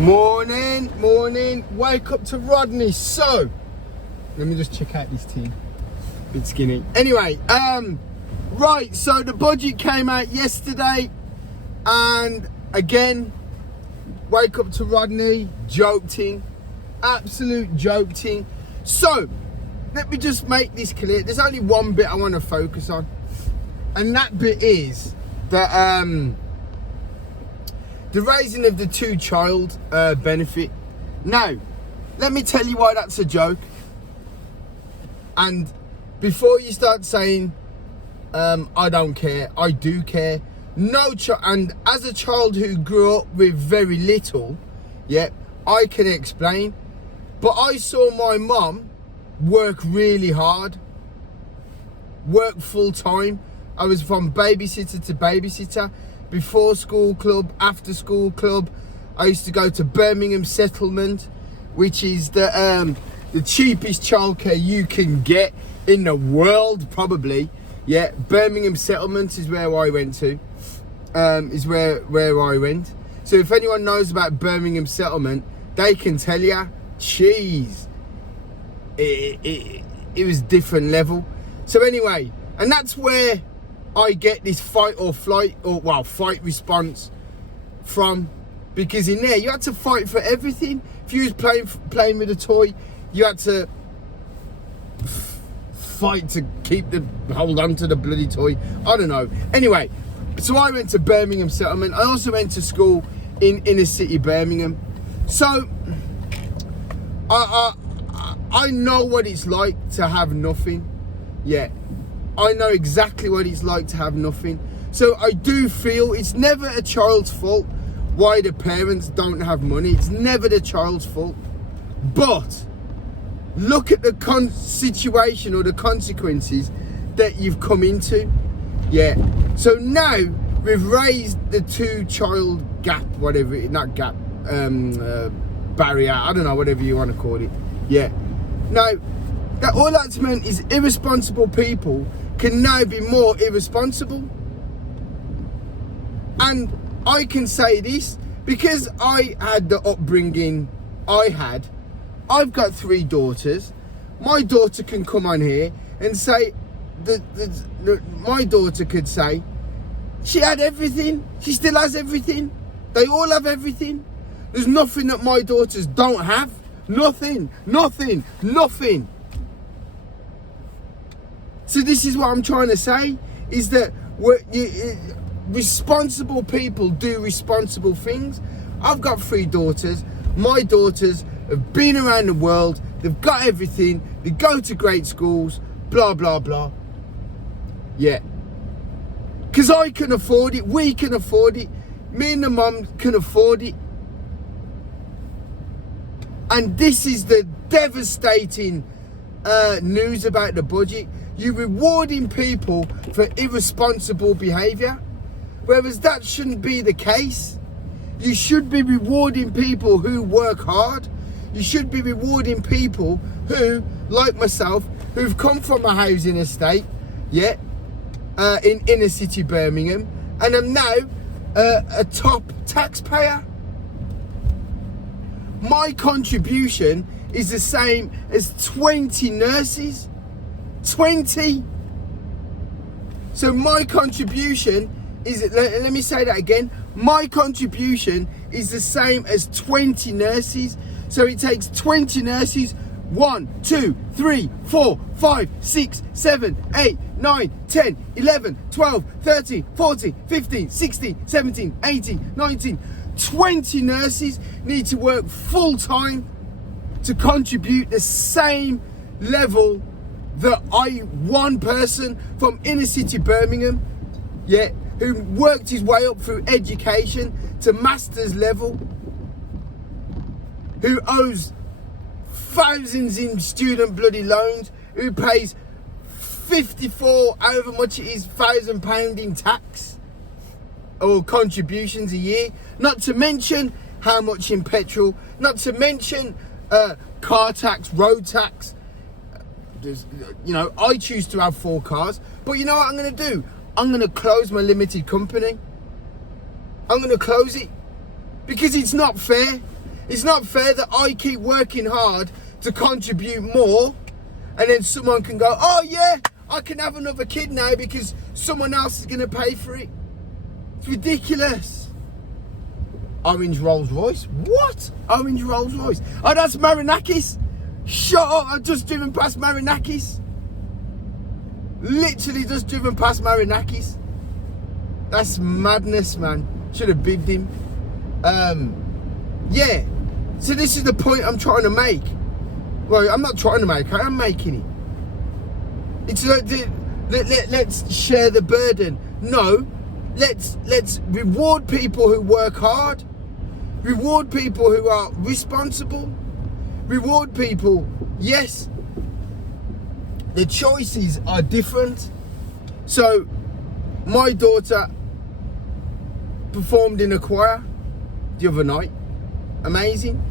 Morning, wake up to Rodney. So, let me just check out this team. Bit skinny. Anyway, right, so the budget came out yesterday, and again, wake up to Rodney, joking, absolute joking. So, let me just make this clear. There's only one bit I want to focus on, and that bit is that the raising of the two-child benefit. Now, let me tell you why that's a joke. And before you start saying, I don't care, I do care. And as a child who grew up with very little, yeah, I can explain. But I saw my mum work really hard, work full-time. I was from babysitter to babysitter. Before school club, after school club. I used to go to Birmingham Settlement, which is the cheapest childcare you can get in the world, probably. Yeah, Birmingham Settlement is where I went to. Is where I went. So if anyone knows about Birmingham Settlement, they can tell you, jeez, it was different level. So anyway, and that's where I get this fight or flight, or well, fight response from, because in there you had to fight for everything. If you was playing with a toy, you had to fight to hold on to the bloody toy. I don't know. Anyway, so I went to Birmingham Settlement. I also went to school in inner city Birmingham. So I know what it's like to have nothing. Yeah. I know exactly what it's like to have nothing. So I do feel it's never a child's fault why the parents don't have money. It's never the child's fault. But look at the situation or the consequences that you've come into. Yeah. So now we've raised the two-child gap, whatever, not gap, barrier, I don't know, whatever you want to call it. Yeah. Now, all that's meant is irresponsible people can now be more irresponsible. And I can say this because I had the upbringing I had. I've got 3 daughters. My daughter can come on here and say my daughter could say she had everything. She still has everything. They all have everything. There's nothing that my daughters don't have. Nothing. So this is what I'm trying to say, is that responsible people do responsible things. I've got 3 daughters. My daughters have been around the world. They've got everything. They go to great schools, blah, blah, blah. Yeah. Because I can afford it. We can afford it. Me and the mum can afford it. And this is the devastating news about the budget. You're rewarding people for irresponsible behaviour, whereas that shouldn't be the case. You should be rewarding people who work hard. You should be rewarding people who, like myself, who've come from a housing estate, yeah, in inner city Birmingham, and am now a top taxpayer. My contribution is the same as 20 nurses. 20. So my contribution is, let me say that again, my contribution is the same as 20 nurses. So it takes 20 nurses, 1, 2, 3, 4, 5, 6, 7, 8, 9, 10, 11, 12, 13, 14, 15, 16, 17, 18, 19, 20 nurses need to work full time to contribute the same level that one person from inner city Birmingham, yeah, who worked his way up through education to master's level, who owes thousands in student bloody loans, who pays 54, however much it is, £1,000 in tax or contributions a year, not to mention how much in petrol, not to mention car tax, road tax. You know, I choose to have 4 cars, but you know what I'm going to do? I'm going to close my limited company. I'm going to close it because it's not fair. It's not fair that I keep working hard to contribute more, and then someone can go, oh yeah, I can have another kid now because someone else is going to pay for it. It's ridiculous. Orange Rolls Royce? What? Orange Rolls Royce? Oh, that's Marinakis. Shut up, I've just driven past Marinakis. Literally just driven past Marinakis. That's madness, man. Should have bigged him. Yeah. So this is the point I'm trying to make. Well, I'm not trying to make, I am making it. It's like, let's share the burden. No, let's reward people who work hard. Reward people who are responsible. Reward people, yes. The choices are different. So, my daughter performed in a choir the other night. Amazing.